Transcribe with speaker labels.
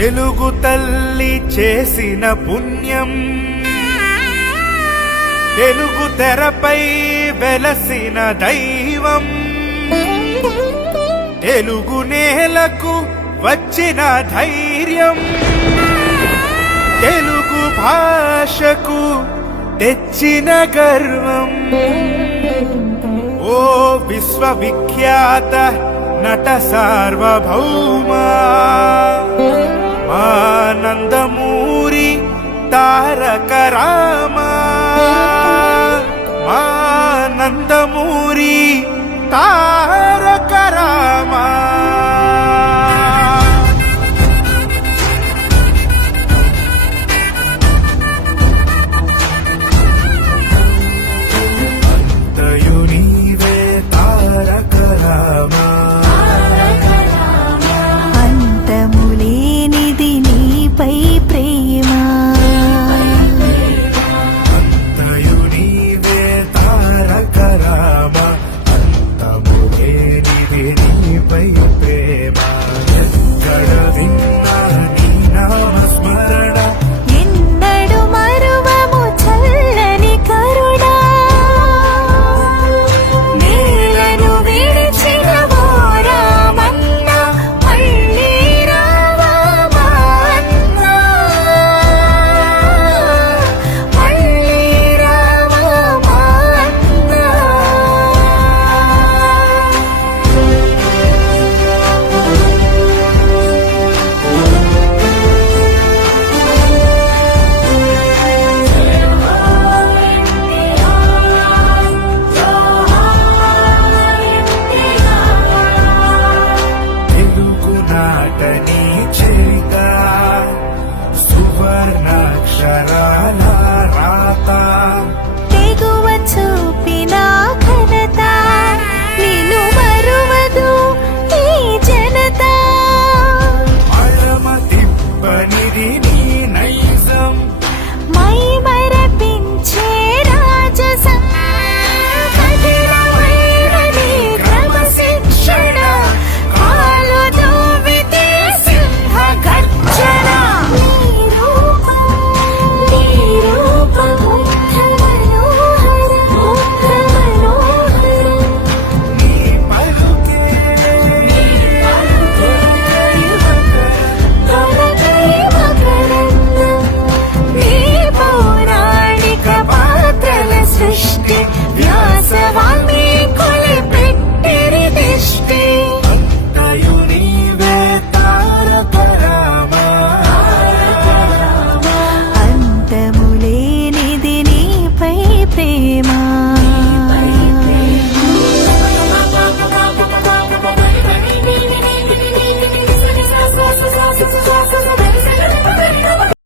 Speaker 1: తెలుగు తల్లి చేసిన పుణ్యం. తెలుగు తెరపై వెలసిన దైవం. తెలుగు నేలకు వచ్చిన ధైర్యం. తెలుగు భాషకు తెచ్చిన గర్వం. ఓ విశ్వవిఖ్యాత నట సార్వభౌమా. మానందమూరి తారక రామా మానందమూరి తారక వర్ణాక్షరాల రాత. చూపినాక